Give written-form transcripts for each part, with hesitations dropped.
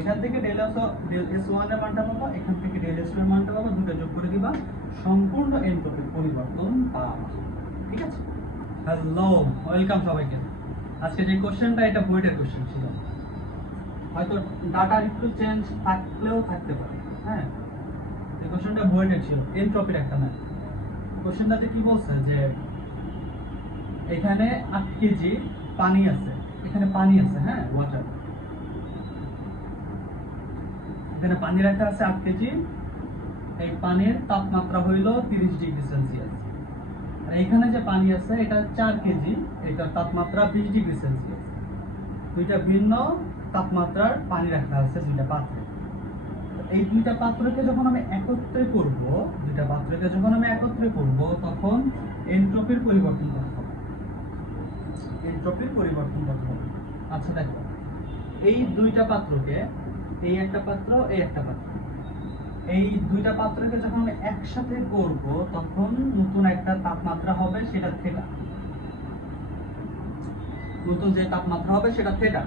এখান থেকে del S1 এর মানটা পাবো, এখান থেকে ডেল S2 এর মানটা পাবো, দুটো যোগ করে দিবা, সম্পূর্ণ এনট্রপির পরিবর্তন পাবা। ঠিক আছে? হ্যালো, ওয়েলকাম সবাইকে। আজকে যে কোশ্চেনটা, এটা বুয়েটের কোশ্চেন ছিল, হয়তো ডাটা একটু চেঞ্জ থাকলেও থাকতে পারে। হ্যাঁ, এই কোশ্চেনটা বুয়েটের ছিল, এনট্রপির একটা ম্যাথ। কোশ্চেনটাতে কি বলছে যে এখানে 8 কেজি পানি আছে, এখানে পানি আছে, হ্যাঁ, ওয়াটার, এখানে পানি রাখা আছে 8 কেজি। এই পানির তাপমাত্রা হইল 30 ডিগ্রি সেলসিয়াস। আর এখানে যে পানি আছে এটা 4 কেজি, এটার তাপমাত্রা 20 ডিগ্রি সেলসিয়াস। দুইটা ভিন্ন তাপমাত্রার পানি রাখা আছে দুইটা পাত্রে। এই দুইটা পাত্রকে যখন আমি একত্রে করব, তখন এনট্রপির পরিবর্তন কত হবে? এনট্রপির পরিবর্তন কত হবে? আচ্ছা দেখো, এই দুইটা পাত্রকে, এই একটা পাত্র, এই একটা পাত্র, এই দুইটা পাত্রকে যখন আমি একসাথে করব তখন নতুন একটা তাপমাত্রা হবে, সেটা থেটা। নতুন যে তাপমাত্রা হবে সেটা থেটা।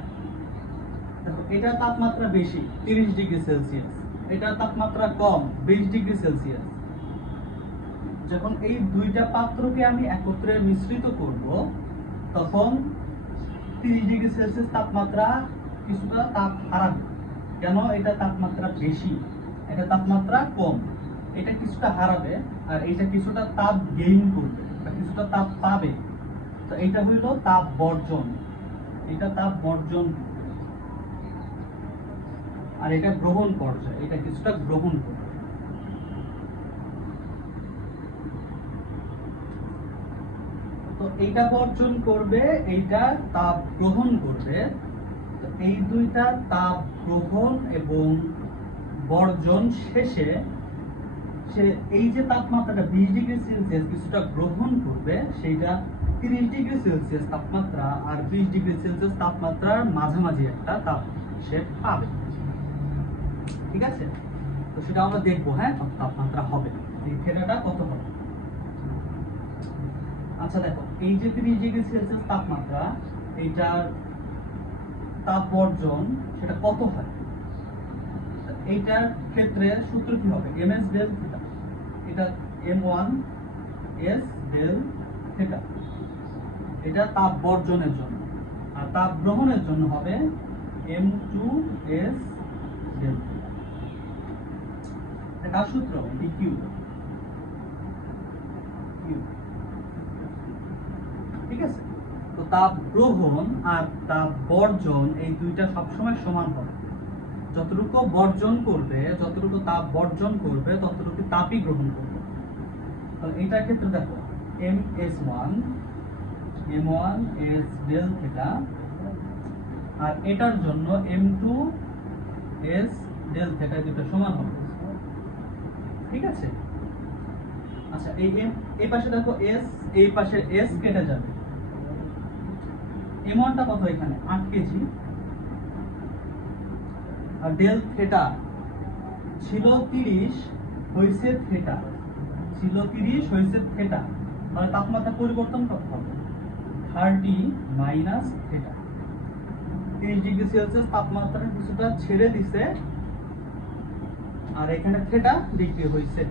দেখো, এটার তাপমাত্রা বেশি 30 ডিগ্রি সেলসিয়াস, এটার তাপমাত্রা কম 20 ডিগ্রি সেলসিয়াস। যখন এই দুইটা পাত্রকে আমি একত্রে মিশ্রিত করব তখন 30 ডিগ্রি সেলসিয়াস তাপমাত্রা কিছুটা তাপ হারাবে। কেন? এটা তাপমাত্রা বেশি, এটা তাপমাত্রা কম, এটা কিছুটা হারাবে আর এটা কিছুটা তাপ গেইন করবে বা কিছুটা তাপ পাবে। তো এটা হইল তাপ বর্জন, এটা তাপ বর্জন। আর এটা গ্রহণ পর্যায়, এটা কিছুটা গ্রহণ করবে। তো এইটা বর্জন করবে, এইটা তাপ গ্রহণ করবে। তো এই দুইটা তাপ গ্রহণ এবং বর্জন শেষে সে এই যে তাপমাত্রাটা 20 ডিগ্রি সেলসিয়াস কিছুটা গ্রহণ করবে, সেইটা 30 ডিগ্রি সেলসিয়াস তাপমাত্রা আর 20 ডিগ্রি সেলসিয়াস তাপমাত্রার মাঝামাঝি একটা তাপ সে পাবে। ঠিক আছে? তো সেটা আমরা দেখবো, হ্যাঁ, তাপমাত্রা হবে, এই থেটাটা কত হবে। আচ্ছা দেখো, এই যে 30 ডিগ্রি সেলসিয়াস তাপমাত্রা, এইটার তাপ বর্জন সেটা কত হয়? এইটার ক্ষেত্রে সূত্র কি হবে? ms ডেল থিটা, এটা m1 s ডেল থিটা, এটা তাপ বর্জনের জন্য। আর তাপ গ্রহণের জন্য হবে m2 s ডেল থিটা। এটা সূত্র dq। ঠিক আছে? তো তাপ গ্রহণ আর তাপ বর্জন এই দুইটা সবসময় সমান হবে। যতটুকু বর্জন করবে, যতটুকু তাপ বর্জন করবে ততটুকু তাপই গ্রহণ করবে। তাহলে এইটার ক্ষেত্রে দেখো, m1 s ডেল থিটা, আর এটার জন্য m2 s ডেল থিটা, দুটো সমান হবে। ঠিক আছে? আচ্ছা, এই পাশে দেখো s, এই পাশে s কেটে যাবে। m1 টা কত? এখানে 8 কেজি, আর ডেল থিটা ছিল 30, হইছে থিটা, ছিল 30 হইছে থিটা। তাহলে তাপমাত্রা পরিবর্তন কত হবে? 30 মাইনাস থিটা। 30 ডিগ্রি সেলসিয়াস তাপমাত্রা কিছুটা ছেড়ে দিছে আর এখানে থিটা ডিগ্রি হইছে,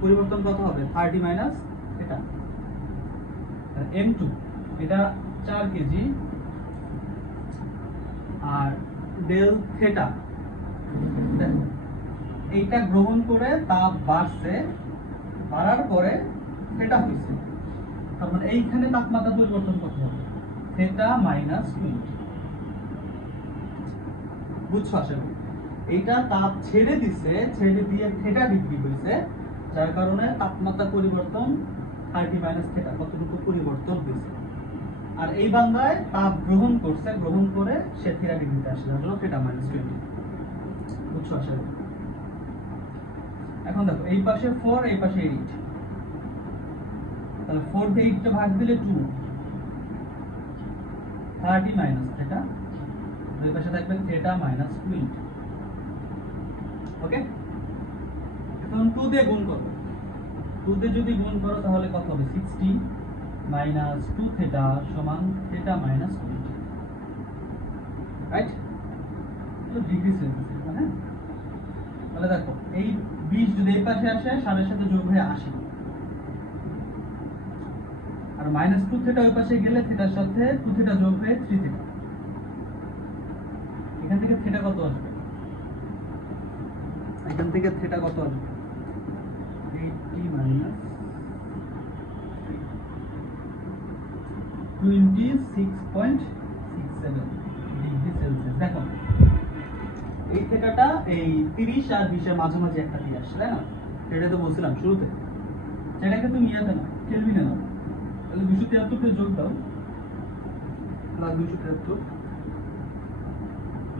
পরিবর্তন কত হবে? 30 মাইনাস থিটা। m2 এটা 4 কেজি, আর ডেল থিটা এইটা গ্রহণ করে তাপ বাড়ছে, বাড়ার পরে থিটা হইছে। তার মানে এইখানে তাপমাত্রা পরিবর্তন কত হবে? Theta minus 20। বুঝছো? আসলে এইটা তাপ ছেড়ে দিছে, ছেড়ে দিয়ে থিটা ডিগ্রি হইছে, যার কারণে তাপমাত্রা পরিবর্তন 30 মাইনাস থিটা, কতটুকু পরিবর্তন হইছে। আর এই বান্দায় তাপ গ্রহণ করছে, গ্রহণ করে সে থিটা ডিগ্রিতে আসলে হলো থিটা মাইনাস 20। বুঝছো? আসলে এখন দেখো, এই পাশে 4, এই পাশে 8, তাহলে 4 দিয়ে 8 টা ভাগ দিলে 2, 30 মাইনাস থিটা, দুই পাশে থাকবে থিটা মাইনাস 20। ওকে? এখন 2 দিয়ে গুণ করো, 2 দিয়ে যদি গুণ করো তাহলে কত হবে? 60 মাইনাস 2 থিটা সমান theta minus 20। Right? Degree Celsius, হ্যাঁ। তাহলে দেখো এই 20 যদি এই পাশে আসে 7 এর সাথে যোগ হয়ে 80, আর -2 থিটা ওই পাশে গেলে থিটার সাথে 2 থিটা যোগ হয়ে 3 থিটা। এখান থেকে থিটা কত আসবে? এখান থেকে থিটা কত আসবে? 80 মাইনাস 26.67 ডিগ্রি সেলসিয়াস। দেখো এই থিটাটা এই 30 আর 20 এর মাঝামাঝি একটা দিয়ে আসছে, তাই না? এটা তো বলছিলাম শুরুতে, সেটাকে তুমি ইয়াতে না কেলভিনে নাও। তাহলে 273 কে যোগ দাও, প্লাস 273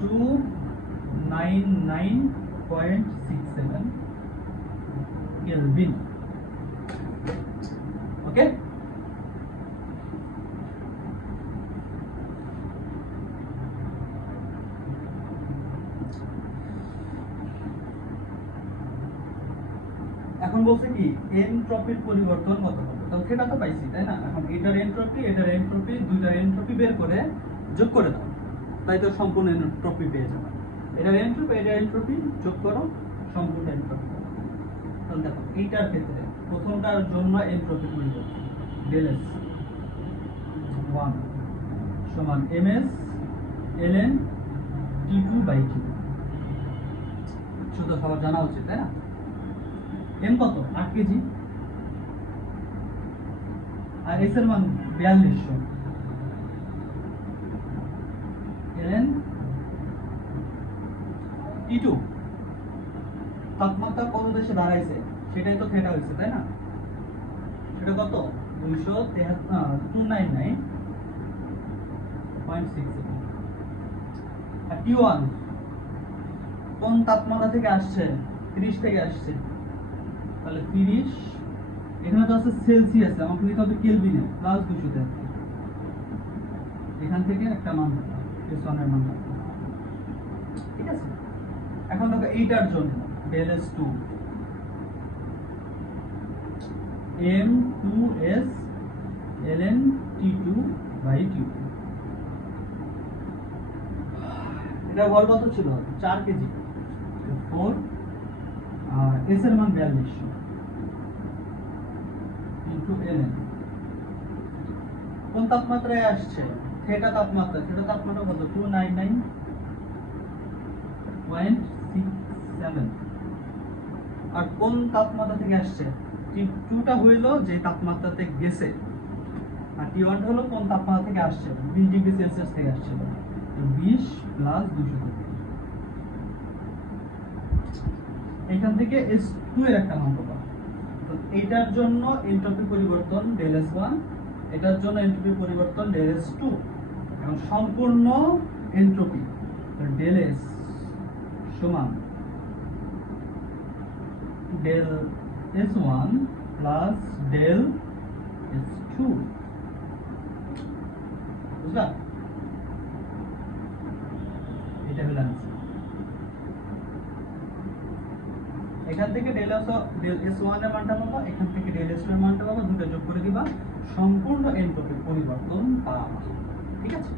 299.67 কেলভিন। ওকে, এখন বলছে কি এনট্রপির পরিবর্তন কত হবে? তাহলে সেটা তো পাইছি, তাই না? এখন এটার এনট্রপি দুইটার এনট্রপি বের করে যোগ করে দাও, তাই তো সম্পূর্ণ এনট্রপি পেয়ে যাবে। এটার এনট্রপি যোগ করো, সম্পূর্ণ এনট্রপি। তাহলে দেখো এইটার ক্ষেত্রে প্রথমটার জন্য এনট্রপি পরিবর্তন del S 1 সমান ms ln T2/Q। শুধু সবার জানা উচিত, তাই না? এম কত? 8 কেজি, আর এস এর মান 4200 ln T2। তাপমাত্রা কত দেশে দাঁড়াইছে সেটাই তো থিটা হইছে, তাই না? সেটা কত? 299.67। আর T1 কোন তাপমাত্রা থেকে আসছে? 30 থেকে আসছে, তাহলে 30, এখানে তো আছে সেলসিয়াস, আমাকে লিখতে হবে কেলভিনে, প্লাস 200। এখান থেকে একটা মান হবে S1 এর মান হবে, ঠিক আছে? এখন দেখো এইটার জন্য del S2 m2s ln T2/Q। এটা বল কত ছিল? 4 কেজি, 4, আর এস এর মান 4200 ইনটু ln। কোন তাপমাত্রায় আসছে? থিটা তাপমাত্রা কত? 299.67। আর কোন তাপমাত্রা থেকে আসছে? T2টা হইলো যে তাপমাত্রাতে গেছে, আর T1 হলো কোন তাপমাত্রা থেকে আসছে? 20 ডিগ্রি সেলসিয়াস থেকে আসছে। তো 20 প্লাস 200। এখান থেকে S2 এর একটা মান পাবো। তো এটার জন্য এনট্রপি পরিবর্তন del S1, এটার জন্য এনট্রপি পরিবর্তন del S2। এখন সম্পূর্ণ এনট্রপি del S সমান del S1 plus del S2। বুঝলা? এটা হলো आंसर। এখান থেকে del S1 এর মানটা পাবো, এখান থেকে del S2 এর মানটা পাবো, দুটো যোগ করে দিবা, সম্পূর্ণ এনট্রপির পরিবর্তন পাবা। ঠিক আছে?